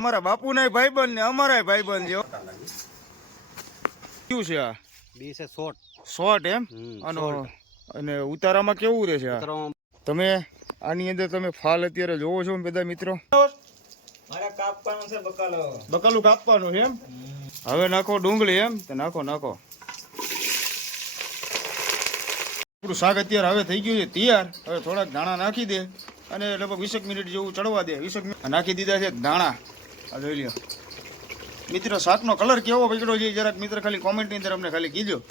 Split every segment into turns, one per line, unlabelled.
અમારા બાપુ ના ભાઈબંધ ને અમારા ભાઈબંધ છે કેવું છે આ?
બી છે શોર્ટ.
શોર્ટ એમ? અને ઉતારામાં કેવું રહે છે તમે આની અંદર તમે ફાલ અત્યારે જોવો છો બધા મિત્રો?
મારે કાપવાનું છે બકાલો.
બકાલું કાપવાનું છે એમ? હવે નાખો ડુંગળી એમ? તો નાખો નાખો. આપણું શાક અત્યારે હવે થઈ ગયું છે તૈયાર. હવે થોડાક દાણા નાખી દે અને લગભગ વીસેક મિનિટ જેવું ચડવા દે. વીસેક મિનિટ નાખી દીધા છે દાણા આ જોઈ લ્યો. મિત્રો, શાકનો કલર કેવો પકડ્યો છે? જરાક મિત્ર ખાલી કોમેન્ટની અંદર અમને ખાલી કીજો.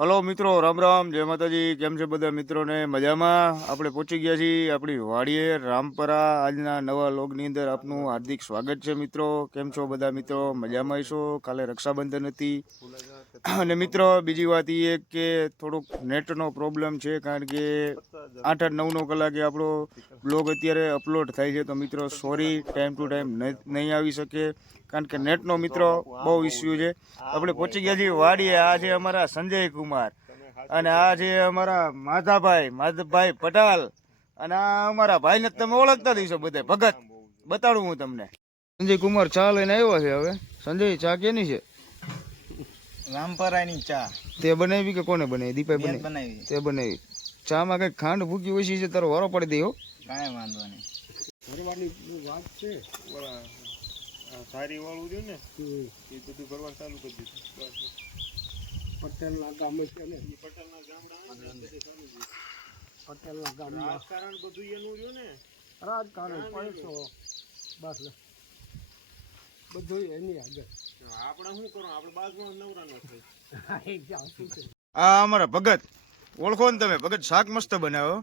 હલો મિત્રો, રામ રામ, જય માતાજી, કેમ છે બધા મિત્રોને? મજામાં? આપણે પહોંચી ગયા છીએ આપણી વાડીએ, રામપરા. આજના નવા લોગની અંદર આપનું હાર્દિક સ્વાગત છે મિત્રો. કેમ છો બધા મિત્રો? મજામાં આવીશો કાલે રક્ષાબંધન હતી. અને મિત્રો, બીજી વાત એ કે થોડુંક નેટનો પ્રોબ્લેમ છે, કારણ કે આઠ આઠ નવ નવ કલાકે આપણો બ્લોગ અત્યારે અપલોડ થાય છે. તો મિત્રો સોરી ટાઈમ ટુ ટાઈમ નહીં આવી શકે. કારણ કે નેટનો મિત્રો બહુ ઇસ્યુ છે. આપણે પહોંચી ગયા છીએ વાડીએ. આ છે અમારા સંજય કુમાર અને આ છે અમારા માધાભાઈ માધવભાઈ પટાલ અને આ અમારા ભાઈને તમે ઓળખતા દઈશો બધે. ભગત, બતાડું હું તમને. સંજય કુમાર ચા લઈને આવ્યો છે હવે. સંજય, ચા કેની છે?
રામપરાની ચા.
તે બનાવી કે કોને બનાવી? દીપાઈ બનાવી.
બનાવી.
તે બનાવી. ચામાં કઈ ખાંડ ભૂકી ઓછી છે તારો વારો પડી દેવો હો.
કાંઈ વાંધો નહીં.
સારી વાળું રહ્યું ને એ બધું કરવાનું ચાલુ કરી દીધું.
પટેલના ગામ છે ને.
એ પટેલના ગામડા
પટેલના ગામ
રાજકારણ બધું એનું રહ્યું ને.
રાજકારણ પૈસો બસ. બધું એની આગળ.
આપણે શું કરવું આપણે બાજુમાં નવરા ન થઈ
એ જ્યાં શું છે.
આ અમારા ભગત. ઓળખો ને તમે ભગત શાક મસ્ત બનાવો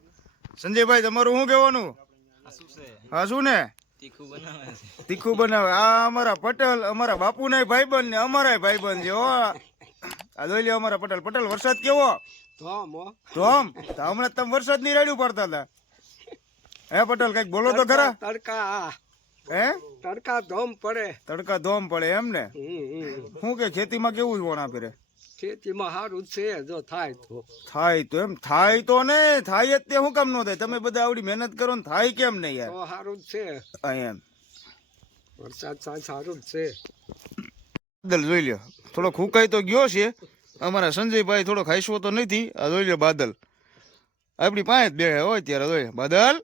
સંજયભાઈ તમારું શું કહેવાનું?
શું
હા શું ને?
તીખું બનાવે છે.
તીખું બનાવે. આ અમારા પટેલ અમારા બાપુના ભાઈબંધ ને અમારા ભાઈબંધ છે હો. આ જોઈ લ્યો અમારા પટેલ. પટેલ વરસાદ કેવો?
ધોમ.
તો હમણાં તમે વરસાદની રેડ્યું પડતા હતા. હે પટેલ કંઈક બોલો તો ખરા.
તડકા
હે?
તડકા ધોમ પડે.
તડકા ધોમ પડે એમ ને. શું કે ખેતીમાં કેવું વણ આપે રે?
ખેતીમાં સારું છે જો થાય તો.
થાય તો એમ? થાય તો ને થાય જ તે શું કામ ન થાય? તમે બધા આવડી મહેનત કરો ને થાય કેમ નહીં યાર?
સારું છે.
અહીંયા એમ.
વરસાદ સારું છે.
બાદલ જોઈ લ્યો. થોડો ખૂંકાઈ તો ગયો છે. અમારા સંજયભાઈ થોડો ખાઈશો તો નથી. આ જોઈ લ્યો બાદલ. આપણી પાસે જ બે હોય ત્યારે જોઈ. બાદલ?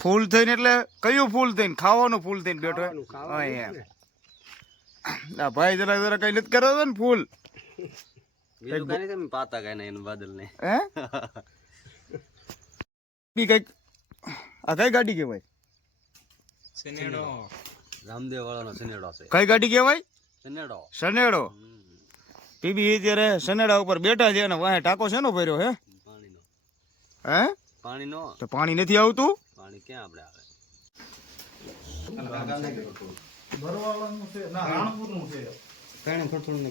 ફૂલ થઈને
એટલે કયું ફૂલ થઈને? ખાવાનું ફૂલ થઈને બેઠો એમ. ભાઈ જરા જરા કઈ નથી કરતો ને ફૂલ.
કાંઈ નહીં તમે પાતા કાંઈ નહીં બાદલ નહીં
હે? બી કંઈક આ કઈ ગાડી કહેવાય?
સનેડો
રામદેવ વાળાનો સનેડો છે
કઈ ગાડી કહેવાય?
સનેડો
સનેડો પીબી અત્યારે સનેડા ઉપર બેઠા છે અને વાહે ટાકો શેનો ભર્યો હે?
પાણીનો.
હે?
પાણીનો?
તો પાણી નથી આવતું?
પાણી ક્યાં આપણે આવે? કાંઈ થોડું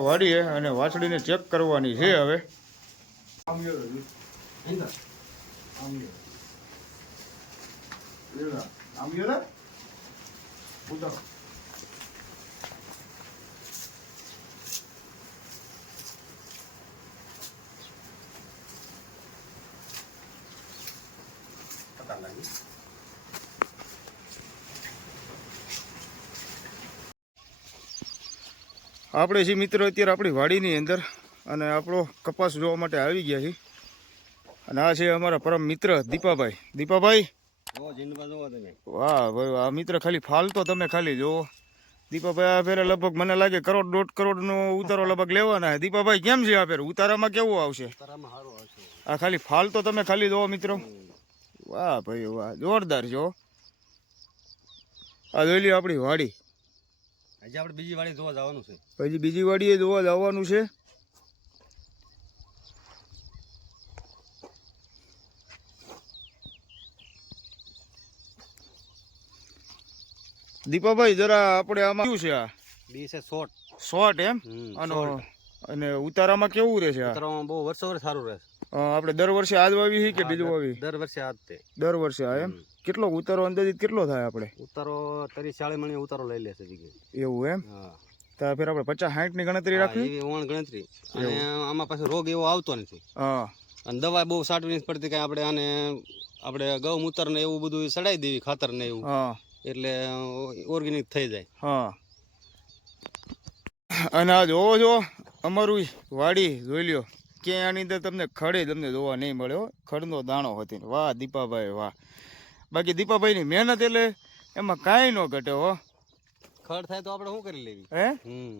વાડીએ અને વાછડીને ચેક કરવાની છે હવે. Lira. Haben wir das? Butter. આપણે છે મિત્રો અત્યારે આપણી વાડીની અંદર અને આપણો કપાસ જોવા માટે આવી ગયા છીએ અને આ છે અમારા પરમ મિત્ર દીપાભાઈ દીપાભાઈ વાહ ભાઈ આ મિત્ર ખાલી ફાલતો તમે ખાલી જોવો દીપાભાઈ આ ફેરે લગભગ મને લાગે કરોડ દોઢ કરોડનો ઉતારો લગભગ લેવાના છે. દીપાભાઈ કેમ છે આ ફેર? ઉતારામાં કેવું આવશે? આ ખાલી ફાલતો તમે ખાલી જોવો મિત્રો. વાહ ભાઈ વાહ. જોરદાર જો આ જોઈ લ્યો આપણી વાડી.
હજી આપણે બીજી વાડી જોવા જવાનું છે.
પછી બીજી વાડીએ જોવા જવાનું છે. દીપાભાઈ જરા આપણે આમાં શું છે આ?
બી છે શોર્ટ
શોર્ટ એમ? અને ઉતારામાં કેવું રહે છે
ઉતારામાં બહુ વર્ષો વર્ષ સારું રહે
આપણે દર વર્ષે આજ વાવી છે કે બીજું વાવી?
દર વર્ષે આજ તે.
દર વર્ષે આ એમ? કેટલો ઉતારો અંદાજિત કેટલો થાય આપણે?
ઉતારો તરી ચાળી મણી ઉતારો લઈ લેશે
એવું એમ? તો ફેર આપણે પચાસ સાઠની ગણતરી
રાખી
રાખવી?
ઓણ ગણતરી. અને આમાં પાછો રોગ એવો આવતો નથી.
હા.
અને દવા બહુ સાટવી નથી પડતી કે આપણે આને આપણે ગૌમૂત્ર ને એવું બધું સડાઈ દેવી ખાતર ને એવું.
હા.
એટલે ઓર્ગેનિક થઈ જાય.
હા. અને આ જોવો છો અમારું વાડી જોઈ લ્યો. કે આની અંદર તમને ખડે તમને જોવા નહીં મળ્યો ખડનો દાણો હતી. વાહ દીપાભાઈ વાહ. બાકી દીપાભાઈની મહેનત એટલે એમાં કાંઈ ન ઘટે હો.
ખડ થાય તો આપણે શું કરી લેવી?
હે?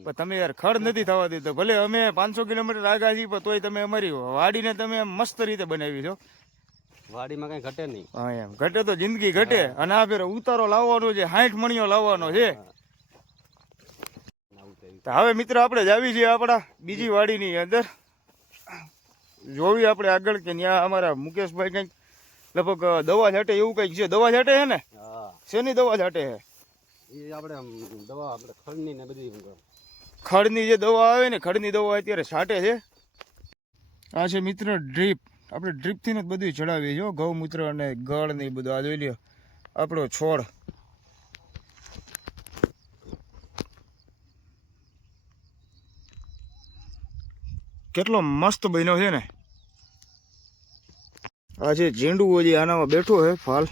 પણ તમે યાર ખડ નથી થવા દીધો ભલે અમે પાંચસો કિલોમીટર આગા છીએ પણ તોય તમે અમારી વાડીને તમે મસ્ત રીતે બનાવી છો.
વાડીમાં કઈ ઘટે નહીં.
હા એમ. ઘટે તો જિંદગી ઘટે. અને આ ફેર ઉતારો લાવવાનો છે સાઠ મણિયો લાવવાનો છે. તો હવે મિત્ર આપણે જ આવી છીએ આપણા બીજી વાડીની અંદર. જોવી આપણે આગળ કે ત્યાં અમારા મુકેશભાઈ કંઈક લગભગ દવા છાંટે એવું કંઈક છે. દવા છાંટે છે ને? શેની દવા છાંટે છે?
એ આપણે દવા આપણે ખડની ને બધી
ખડની જે દવા આવે ને ખડની દવા અત્યારે છાંટે છે. આ છે મિત્ર ડ્રીપ. આપણે ડ્રીપથી જ બધું ચડાવીએ છીએ ગૌમૂત્ર અને ગળ ને એ બધું. આ જોઈ લ્યો. આપણો છોડ. કેટલો મસ્ત બન્યો છે ને. આ જે ઝીંડું હજી આનામાં બેઠો છે, ફાલ.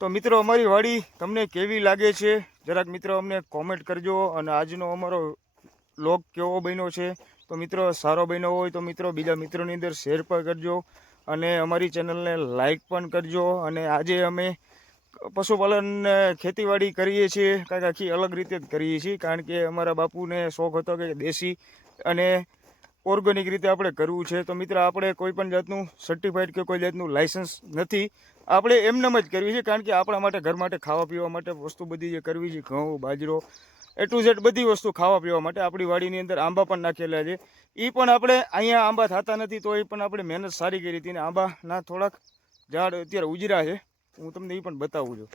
તો મિત્રો, અમારી વાડી તમને કેવી લાગે છે? જરાક મિત્રો અમને કોમેન્ટ કરજો અને આજનો અમારો લોગ કેવો બન્યો છે? તો મિત્રો, સારો બન્યો હોય તો મિત્રો બીજા મિત્રોની અંદર શેર પણ કરજો અને અમારી ચેનલને લાઈક પણ કરજો અને આજે અમે પશુપાલન ખેતીવાડી કરીએ છીએ, કાંઈક આખી અલગ રીતે જ કરીએ છીએ, કારણ કે અમારા બાપુને શોખ હતો કે દેશી અને ઓર્ગેનિક રીતે આપણે કરવું છે. તો મિત્ર, આપણે કોઈ પણ જાતનું સર્ટિફાઈડ કે કોઈ જાતનું લાઇસન્સ નથી. આપણે એમનેમ જ કરવી છે, કારણ કે આપણા માટે, ઘર માટે ખાવા પીવા માટે વસ્તુ બધી જે કરવી છે, ઘઉં, બાજરો એ ટુ ઝેડ બધી વસ્તુ ખાવા પીવા માટે આપણી વાડીની અંદર આંબા પણ નાખેલા છે. એ પણ આપણે અહીંયા આંબા થતા નથી તો એ પણ આપણે મહેનત સારી કરી હતી ને આંબાના થોડાક ઝાડ અત્યારે ઉજરા છે. હું તમને એ પણ બતાવું છું.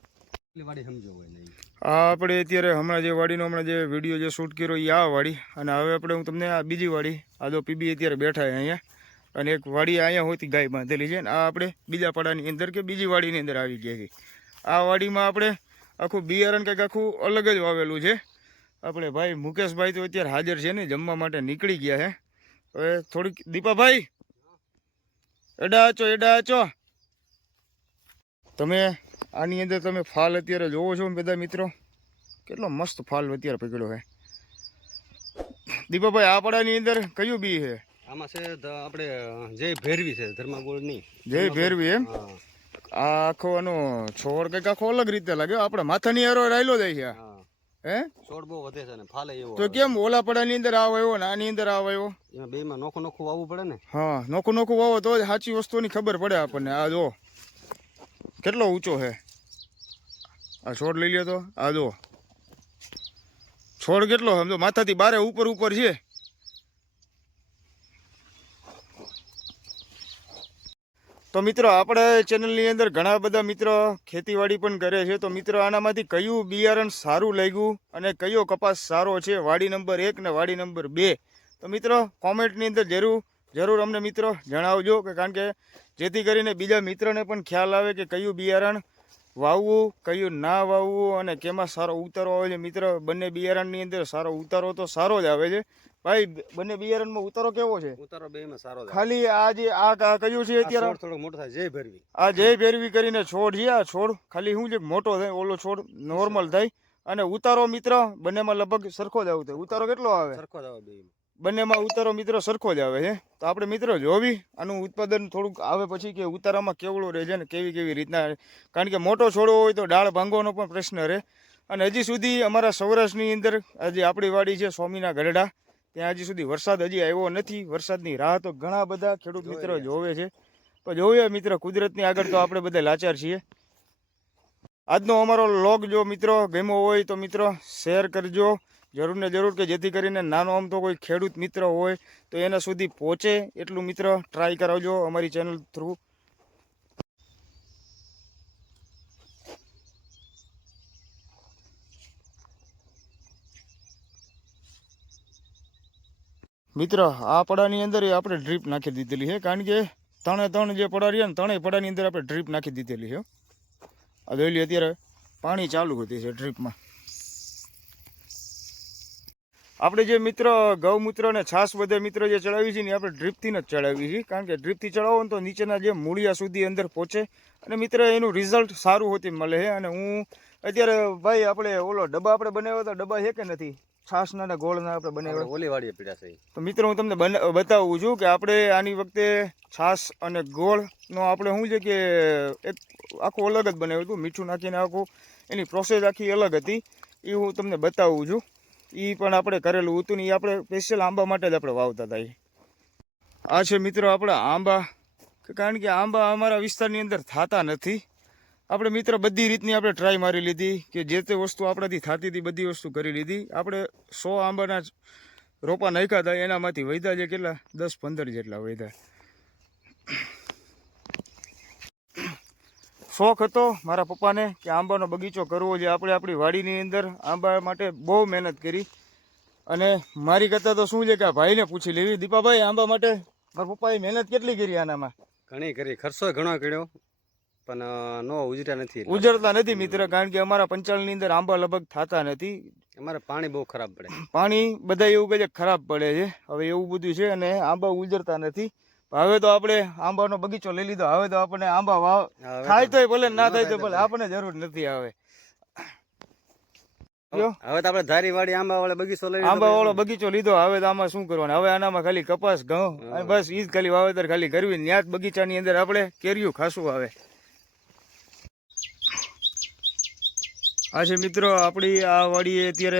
આ આપણે અત્યારે હમણાં જે વાડીનો હમણાં જે વીડિયો જે શૂટ કર્યો એ આ વાડી અને હવે આપણે હું તમને આ બીજી વાડી આ જો પીબી અત્યારે બેઠા છે અહીંયા અને એક વાડી અહીંયા હોતી ગાય બાંધેલી છે અને આ આપણે બીજા પાડાની અંદર કે બીજી વાડીની અંદર આવી ગયા છે. આ વાડીમાં આપણે આખું બિયારણ કંઈક આખું અલગ જ વાવેલું છે. આપણે ભાઈ મુકેશભાઈ તો અત્યારે હાજર છે ને જમવા માટે નીકળી ગયા હે. હવે થોડીક દીપાભાઈ? એડા આચો એડા આચો. તમે આની અંદર તમે ફાલ અત્યારે જોવો છો બધા મિત્રો? કેટલો મસ્ત ફાલ અત્યારે પકડ્યો હે. દીપાભાઈ આ પડાની અંદર કયું બી છે
આમાં છે આપણે જય ભેરવી છે ધર્માગોળની.
જય ભેરવી એમ? આ આખો આનો છોડ કંઈક આખો અલગ રીતે લાગ્યો આપણે માથાની હારો રાયલો જાય છે.
હા?
હે
છોડ બહુ વધે છે ને ફાલે એવો
તો કેમ ઓલા પડાની અંદર આવ ને આની અંદર આવ આવ્યો
એમાં બે માં નોખું નોખું વાવવું પડે ને?
હા નોખું નોખું વાવો તો જ સાચી વસ્તુની ખબર પડે આપણને. આ જો કેટલો ઊંચો છે આ છોડ લઈ લ્યો તો આ જો. છોડ કેટલો સમજો માથાથી બારે ઉપર ઉપર છે. તો મિત્રો, આપણે ચેનલની અંદર ઘણા બધા મિત્રો ખેતીવાડી પણ કરે છે. તો મિત્રો, આનામાંથી કયું બિયારણ સારું લાગ્યું અને કયો કપાસ સારો છે? વાડી નંબર એક ને વાડી નંબર બે. તો મિત્રો, કોમેન્ટની અંદર જરૂર જરૂર અમને મિત્રો જણાવજો, કે કારણ કે જેથી કરીને બીજા મિત્રોને પણ ખ્યાલ આવે કે કયું બિયારણ વાવવું, કયું ના વાવવું અને કેમાં સારો ઉતારો આવે છે. મિત્ર, બંને બિયારણની અંદર સારો ઉતારો તો સારો જ આવે છે. ભાઈ બંને બિયારણમાં ઉતારો કેવો છે?
ઉતારો બે માં સારો
ખાલી આ જે આ કયું છે અત્યારે?
છોડ થોડો મોટો થાય જય ભેરવી.
આ જય ભેરવી કરીને છોડ છે આ છોડ. ખાલી શું છે મોટો થાય ઓલો છોડ નોર્મલ થાય. અને ઉતારો મિત્ર બંનેમાં લગભગ સરખો જ આવતો ઉતારો કેટલો આવે?
સરખો જ આવે
બંનેમાં ઉતારો મિત્રો સરખો જ આવે છે. તો આપણે મિત્રો જોવી આનું ઉત્પાદન થોડુંક આવે પછી કે ઉતારામાં કેવડું રહે છે ને કેવી કેવી રીતના કારણ કે મોટો છોડવો હોય તો ડાળ ભાંગવાનો પણ પ્રશ્ન રહે. અને હજી સુધી અમારા સૌરાષ્ટ્રની અંદર આજે આપણી વાડી છે સ્વામીના ગઢડા. ત્યાં હજી સુધી વરસાદ હજી આવ્યો નથી. વરસાદની રાહ તો ઘણા બધા ખેડૂત મિત્રો જોવે છે. તો જોઈએ મિત્ર કુદરતની આગળ તો આપણે બધા લાચાર છીએ. આજનો અમારો લોગ જો મિત્રો ગમ્યો હોય તો મિત્રો શેર કરજો. જરૂર ને જરૂર કે જેથી કરીને નાનો આમ તો કોઈ ખેડૂત મિત્ર હોય તો એના સુધી પહોંચે એટલું મિત્ર ટ્રાય કરાવજો અમારી ચેનલ થ્રુ મિત્ર, આ પડાની અંદર આપણે ડ્રીપ નાખી દીધેલી છે. કારણ કે ત્રણે ત્રણ જે પડા રહ્યા ને ત્રણેય પડાની અંદર આપણે ડ્રીપ નાખી દીધેલી છે. આ લ્યો અત્યારે પાણી ચાલુ હતી છે ડ્રીપમાં આપણે જે મિત્ર, ગૌમૂત્ર અને છાસ બધે મિત્ર જે ચડાવી છે ને આપણે ડ્રીપથી જ ચડાવી છે. કારણ કે ડ્રીપથી ચડાવો ને તો નીચેના જે મૂળિયા સુધી અંદર પહોંચે. અને મિત્ર, એનું રિઝલ્ટ સારું હોતી મળે છે. અને હું અત્યારે, ભાઈ, આપણે ઓલો ડબ્બા આપણે બનાવ્યો હતો, ડબ્બા છે કે નથી? છાસના ને ગોળના આપણે
બને ઓલી વાડીએ પીડા છે
તો મિત્રો હું તમને બના- બતાવું છું કે આપણે આની વખતે છાશ અને ગોળનો આપણે શું છે કે એક આખું અલગ જ બનાવ્યું હતું મીઠું નાખીને આખું. એની પ્રોસેસ આખી અલગ હતી. એ હું તમને બતાવું છું. એ પણ આપણે કરેલું હતું ને એ આપણે સ્પેશિયલ આંબા માટે જ આપણે વાવતા હતા આ છે મિત્રો આપણા આંબા. કારણ કે આંબા અમારા વિસ્તારની અંદર થતા નથી. આપણે મિત્ર બધી રીતની આપણે ટ્રાય મારી લીધી કે જે તે વસ્તુ આપણાથી થતી હતી, બધી વસ્તુ કરી લીધી. આપણે સો આંબાના જ રોપા નાખ્યા હતા, એનામાંથી વૈધા છે કેટલા? દસ, પંદર જેટલા વૈધા શોખ હતો મારા પપ્પાને કે આંબાનો બગીચો કરવો જોઈએ આપણે આપણી વાડીની અંદર આંબા માટે બહુ મહેનત કરી. અને મારી કરતાં તો શું છે કે ભાઈને પૂછી લેવી. દીપાભાઈ, આંબા માટે મારા પપ્પાએ મહેનત કેટલી કરી આનામાં?
ઘણી કરી. ખર્ચો ઘણો કર્યો. પણ નો ઉજર્યા નથી
ઉજરતા નથી મિત્ર કારણ કે અમારા પંચાળની અંદર આંબા લગભગ થતા નથી.
અમારે પાણી બહુ ખરાબ પડે.
પાણી બધા એવું કહે છે ખરાબ પડે છે. હવે એવું બધું છે અને આંબા ઉજરતા નથી. હવે તો આપણે આંબાનો બગીચો લઈ લીધો. હવે તો આપણને આંબા વાવ થાય
તો-
ભલે ના થાય તો ભલે. આપણને જરૂર નથી હવે.
હવે તો આપણે ધારી વાડી આંબા વાળા બગીચો લઈ
આંબા વાળો બગીચો લીધો. હવે તો આમાં શું કરવાનું? હવે આનામાં ખાલી કપાસ ઘઉં. બસ ઈ જ ખાલી વાવેતર ખાલી કરવી. ને ત્યાં જ બગીચાની અંદર આપણે કેરીયું ખાસું આવે આ છે મિત્રો આપણી આ વાડીએ અત્યારે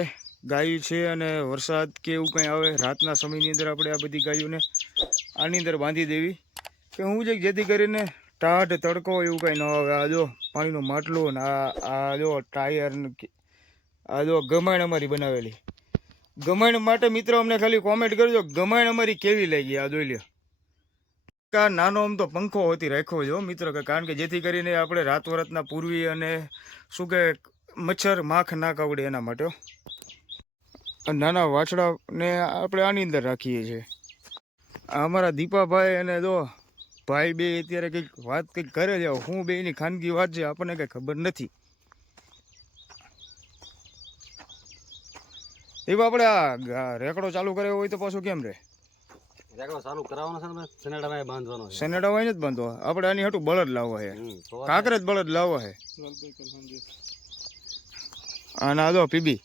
ગાયું છે અને વરસાદ કે એવું કંઈ આવે, રાતના સમયની અંદર આપણે આ બધી ગાયોને આની અંદર બાંધી દેવી. કે હું જે જેથી કરીને ટાઢ તડકો એવું કંઈ ન આવે. આ જો પાણીનો માટલો ને આ આ જો ટાયર આ જો ગમાણ અમારી બનાવેલી. ગમાણ માટે મિત્રો અમને ખાલી કોમેન્ટ કરજો ગમાણ અમારી કેવી લાગી? આ જોઈ લ્યો. કા નાનો આમ તો પંખો હોતી રાખ્યો જો મિત્રો કારણ કે જેથી કરીને આપણે રાત વરતના પૂર્વી અને શું કે મચ્છર માખ ના કાવડે એના માટે હો. નાના વાછડાને આપણે આની અંદર રાખીએ છીએ. આ અમારા દીપાભાઈ અને જો ભાઈ બે અત્યારે કંઈક વાત કંઈક કરે છે હું બે એની ખાનગી વાત છે આપણને કંઈ ખબર નથી. એ આપણે આ રેકડો ચાલુ કર્યો હોય તો પાછું કેમ રે?
રેકડો ચાલુ કરાવવાનો છે ને સનેડામાં બાંધવાનો છે.
જ બાંધો આપણે આની હાટું બળદ લાવવા છે. કાંકરે જ બળદ લાવવા છે. અને આ જો પીબી.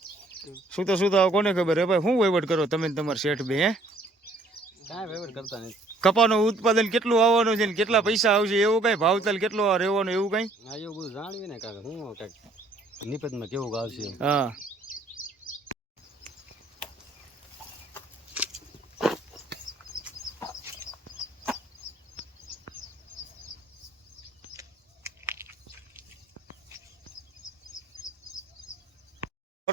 શું તો શું તો કોને ખબર? હે ભાઈ શું વહીવટ કરો તમે તમારા શેઠ બે હે?
કાંઈ
કપાનું ઉત્પાદન કેટલું આવવાનું છે ને કેટલા પૈસા આવશે એવું કઈ? ભાવતાલ કેટલો રહેવાનો એવું કઈ?
એવું બધું જાણવી ને કાકા હું કાંઈક નિપજમાં કેવું આવશે?
હા.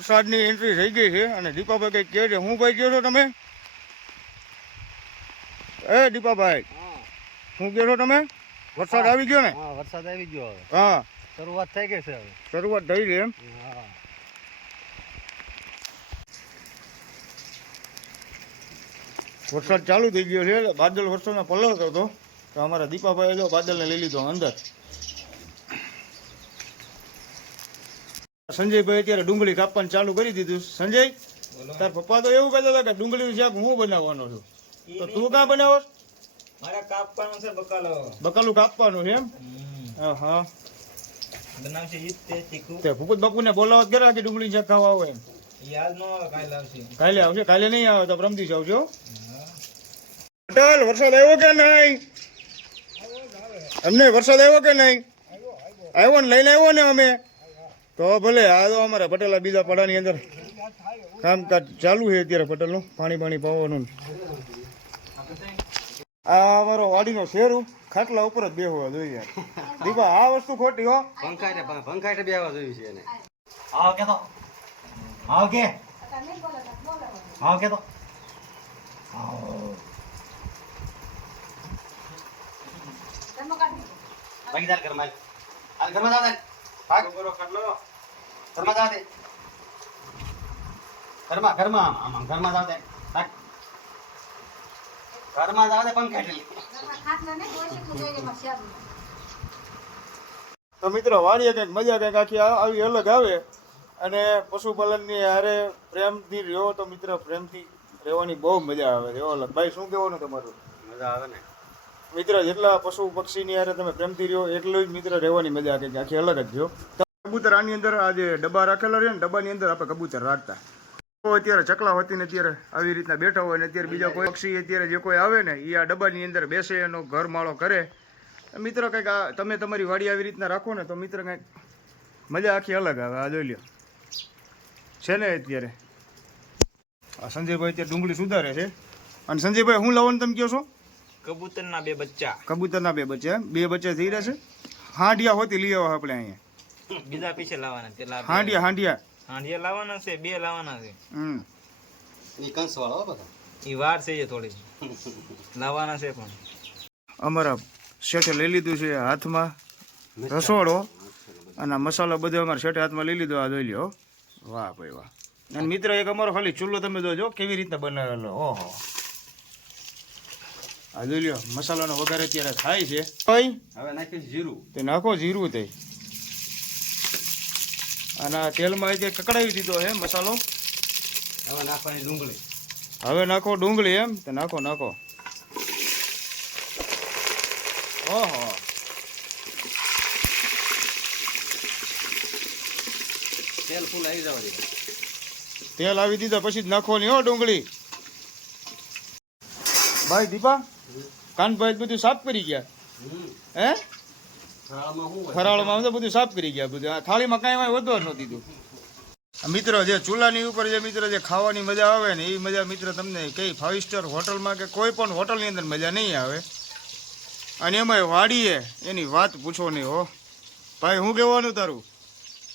વરસાદની એન્ટ્રી થઈ ગઈ છે અને દીપાભાઈ કંઈક કહે છે. હું ભાઈ કહો છો તમે? એ દીપાભાઈ શું કહો છો તમે? વરસાદ આવી ગયો ને?
હા વરસાદ આવી ગયો હવે.
હા.
શરૂઆત થઈ ગઈ છે હવે.
શરૂઆત થઈ ગઈ એમ?
હા.
વરસાદ ચાલુ થઈ ગયો છે. બાદલ વરસાદમાં પલળતો હતો. તો અમારા દીપાભાઈ જો બાદલને લઈ લીધો અંદર. સંજયભાઈ અત્યારે ડુંગળી કાપવાનું ચાલુ કરી દીધું. સંજય તાર પપ્પા તો એવું કહેતા હતા કે ડુંગળીનું શાક હું બનાવવાનો છું? તો તું ક્યાં બનાવો
મારે કાપવાનું છે બકાલો
બકાલું કાપવાનું છે એમ? હા હા
બનાવશે ઈ તે તીખું
તે ભૂપત બાપુને બોલાવત કરે કે ડુંગળી શાક ખાવા આવે એમ?
યાદ ન આવે કાંઈ લાવશે
કાલે આવશે? કાલે નહીં આવે તો પ્રમદીશ આવજો. પટેલ વરસાદ આવ્યો કે નહીં? અમને વરસાદ આવ્યો કે નહીં? આવ્યો ને લઈને આવ્યો ને અમે? તો ભલે આ તો અમારા પટેલા બીજા પડાની અંદર કામકાજ ચાલુ છે અત્યારે પટેલનું પાણી પાણી પાવાનું. આ અમારો વાડીનો શેરું ખાટલા ઉપર જ બેહવા જોઈએ દીપા આ વસ્તુ ખોટી હો.
પંખાઈ પંખાઈ બેહવા જોઈએ છે એને.
આવ કે તો આવ કે. આવ કે તો
બાકી ચાલ ઘરમાં હાલ ઘરમાં ભાગ ઘરમાં જાવ દે ઘરમાં ઘરમાં આમ આમ ઘરમાં જાવ દે ભાગ. ઘરમાં જાવ દે પંખા એટલે
તો મિત્રો વાડીએ કંઈક મજા કંઈક આખી આવી અલગ આવે. અને પશુપાલનની હારે પ્રેમથી રહ્યો તો મિત્ર પ્રેમથી રહેવાની બહુ મજા આવે. રહેવા અલગ. ભાઈ શું કહેવાનું તમારું?
મજા આવે ને.
મિત્ર, જેટલા પશુ પક્ષીની હારે તમે પ્રેમથી રહ્યો, એટલું જ મિત્ર રહેવાની મજા કે આખી અલગ જ રહ્યો કબૂતર આની અંદર આ જે ડબ્બા રાખેલા રહે ને, ડબ્બાની અંદર આપણે કબૂતર રાખતા. અત્યારે ચકલા હોતી ને અત્યારે આવી રીતના બેઠા હોય ને અત્યારે બીજા કોઈ પક્ષી અત્યારે જે કોઈ આવે ને એ આ ડબ્બાની અંદર બેસે એનો ઘર માળો કરે. મિત્ર, કંઈક આ તમે તમારી વાડી આવી રીતના રાખો ને, તો મિત્ર કંઈક મજા આખી અલગ આવે. આ જોઈ લ્યો. છે ને અત્યારે? આ સંજયભાઈ અત્યારે ડુંગળી સુધારે છે. અને સંજયભાઈ, હું લાવવાનું તમે કહો છો?
કબૂતરના બે બચ્ચા.
કબૂતરના બે બચ્ચા બે બચ્ચા થઈ રહ્યા છે? હાંડિયા હોતી લઈ આવો આપણે અહીંયા.
બીજા પીછે લાવવાના તે લાવ
હાંડિયા હાંડિયા.
હાંડિયા લાવવાના છે બે લાવવાના છે.
હમ.
એ કંસ વાળો બધા.
ઈ વાર છે એ થોડી. લાવવાના છે પણ.
અમારા શેઠે લઈ લીધું છે હાથમાં રસોડો. અને મસાલો બધો અમારા શેઠે હાથમાં લઈ લીધો આ જોઈ લ્યો વાહ ભાઈ વાહ. અને મિત્ર એક અમારો ખાલી ચૂલો તમે જોજો કેવી રીતના બનાવેલો ઓહો. જોઈ લ્યો મસાલાનો વઘાર અત્યારે થાય છે.
હવે નાખ્યું જીરું.
તે નાખો જીરું તે. અને તેલમાં જે કકડાવી દીધો હે મસાલો.
હવે નાખવાની ડુંગળી.
હવે નાખો ડુંગળી એમ. તે નાખો નાખો. ઓહો.
તેલ ફૂલ આવી જવા દીધું.
તેલ આવી દીધા પછી જ નાખવાની હો ડુંગળી. ભાઈ દીપા કાનભાઈ બધું સાફ કરી ગયા? હે?
ફરાળમાં
બધું સાફ કરી ગયા બધું. આ થાળીમાં કાંઈ એમાં વધવા નહોતી તું મિત્રો જે ચૂલાની ઉપર જે મિત્ર જે ખાવાની મજા આવે ને એ મજા મિત્ર તમને કઈ ફાઇવ સ્ટાર હોટલમાં કે કોઈ પણ હોટલની અંદર મજા નહીં આવે. અને એમાંય વાડીએ એની વાત પૂછો નહીં હો. ભાઈ હું કહેવાનું તારું?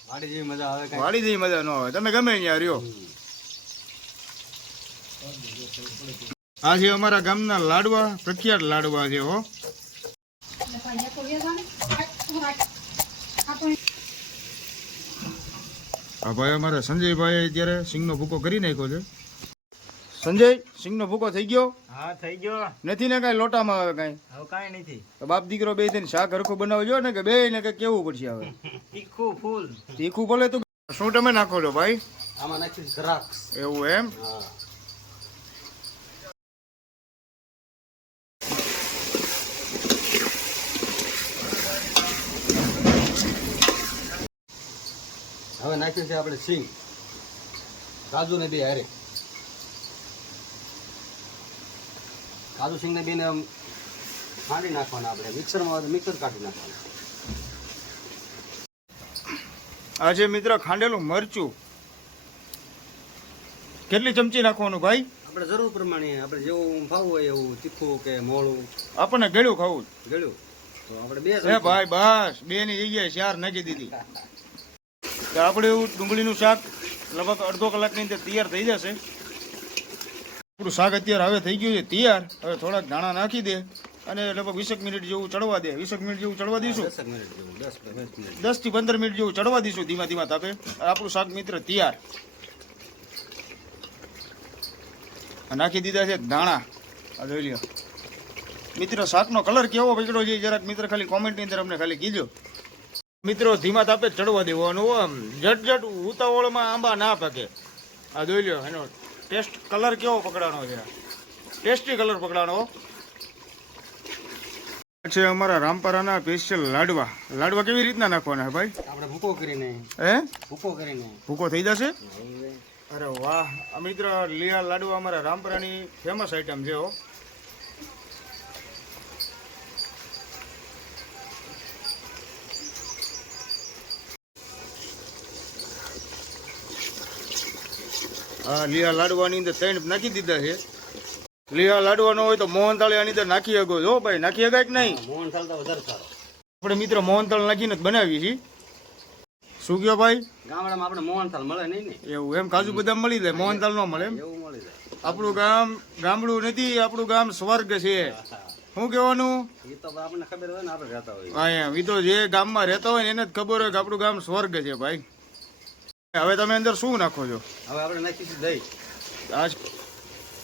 વાડી જેવી મજા આવે
વાડી જેવી મજા ન આવે. તમે ગમે ત્યાં રહ્યો. આ છે અમારા ગામના લાડવા પ્રખ્યાત લાડવા છે હો. આ ભાઈ અમારા સંજયભાઈ અત્યારે સિંગનો ભૂકો કરી નાખ્યો છે. સંજય સિંગનો ભૂકો થઈ ગયો?
હા થઈ ગયો.
નથી ને કાંઈ લોટામાં આવે કાંઈ?
હવે કાંઈ નથી.
તો બાપ દીકરો બે થઈને શાક હરખું બનાવજો ને કે બે ને કે કેવું પડશે હવે?
તીખું ફૂલ.
તીખું ભલે તું શું તમે નાખો છો ભાઈ?
આમાં નાખ્યું
એવું એમ?
હા. હવે નાખ્યું છે આપણે સિંગ. કાજુ ને બે હારે. કાજુ સિંગ ને બેને કાઢી નાખવાના આપણે. મિક્સરમાં મિક્સર કાઢી નાખવાના.
આજે મિત્ર ખાંડેલું મરચું. કેટલી ચમચી નાખવાનું ભાઈ?
આપણે જરૂર પ્રમાણે આપણે જેવું ખાવું હોય એવું તીખું કે મોળું.
આપણને ગળ્યું ખાવું
ગળ્યું. તો આપણે બે
ભાઈ બસ. બે ની જગ્યાએ ચાર નાખી દીધી. તો આપણે એવું ડુંગળીનું શાક લગભગ અડધો કલાકની અંદર તૈયાર થઈ જશે. આપણું શાક અત્યારે હવે થઈ ગયું છે તૈયાર. હવે થોડાક ધાણા નાખી દે અને લગભગ વીસેક મિનિટ જેવું ચડવા દે. વીસેક મિનિટ જેવું ચડવા દઈશું? દસથી પંદર મિનિટ જેવું ચડવા દઈશું ધીમા ધીમા તાપે. આપણું શાક મિત્ર તૈયાર. નાખી દીધા છે ધાણા. આ જોઈ લ્યો. મિત્ર શાકનો કલર કેવો પકડ્યો છે જરાક મિત્ર ખાલી કોમેન્ટની અંદર અમને ખાલી કીજો. મિત્રો ધીમા તાપે ચડવા દેવાનું હો આમ. જટ જટ ઉતાવળમાં આંબા ના પકે. આ જોઈ લ્યો એનો ટેસ્ટ કલર કેવો પકડાનો છે? ટેસ્ટી કલર પકડાનો છે અમારા રામપરાના સ્પેશિયલ લાડવા. લાડવા કેવી રીતના નાખવાના છે ભાઈ?
આપણે ભૂકો કરીને.
હે?
ભૂકો કરીને.
ભૂકો થઈ જશે? અરે વાહ. આ મિત્ર લીલા લાડવા અમારા રામપરાની ફેમસ આઈટમ છે હો. હા લીલા લાડવાની અંદર ત્રણ નાખી દીધા છે. લીલા લાડવાનો હોય તો મોહનથાળ આની અંદર નાખી શકો છો. ભાઈ નાખી શકાય કે નહીં?
મોહન તો વધારે સારો.
આપણે મિત્ર મોહનથાળ નાખીને જ બનાવીએ છીએ. શું કયો ભાઈ?
ગામડામાં આપણે મોહન મળે નહીં ને.
એવું એમ કાજુ બદામ મળી જાય મોહનથાળ ન મળે
એવું મળી જાય.
આપણું ગામ ગામડું નથી આપણું ગામ સ્વર્ગ છે. શું કહેવાનું?
એ તો આપણને ખબર હોય ને આપણે રહેતા હોય.
અહીંયા ઈ તો જે ગામમાં રહેતા હોય ને એને જ ખબર હોય કે આપણું ગામ સ્વર્ગ છે ભાઈ. હવે તમે અંદર શું નાખો છો?
હવે આપણે નાખીશું દહીં.
આજ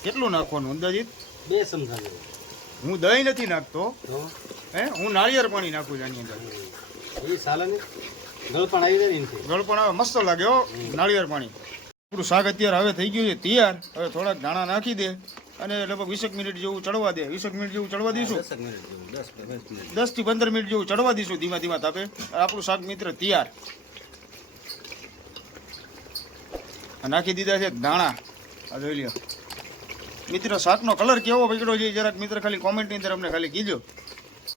કેટલું નાખવાનું અંદાજિત?
બે ચમચા
હું દહીં નથી નાખતો. હે. હું? નાળિયેર પાણી નાખું છું આની અંદર.
એ ગળપણ આવી જાય ને
ગળપણ આવે મસ્ત લાગે હો નાળિયેર પાણી. આપણું શાક અત્યારે હવે થઈ ગયું છે તૈયાર. હવે થોડાક દાણા નાખી દે અને લગભગ વીસેક મિનિટ જેવું ચડવા દે. વીસેક મિનિટ જેવું ચડવા દઈશું. દસથી પંદર મિનિટ જેવું ચડવા દઈશું ધીમા ધીમા તાપે. આપણું શાક મિત્ર તૈયાર આ નાખી દીધા છે દાણા આ જોઈ લ્યો. મિત્ર, શાકનો કલર કેવો પકડ્યો છે જરાક મિત્ર ખાલી કોમેન્ટની અંદર અમને ખાલી કીજો.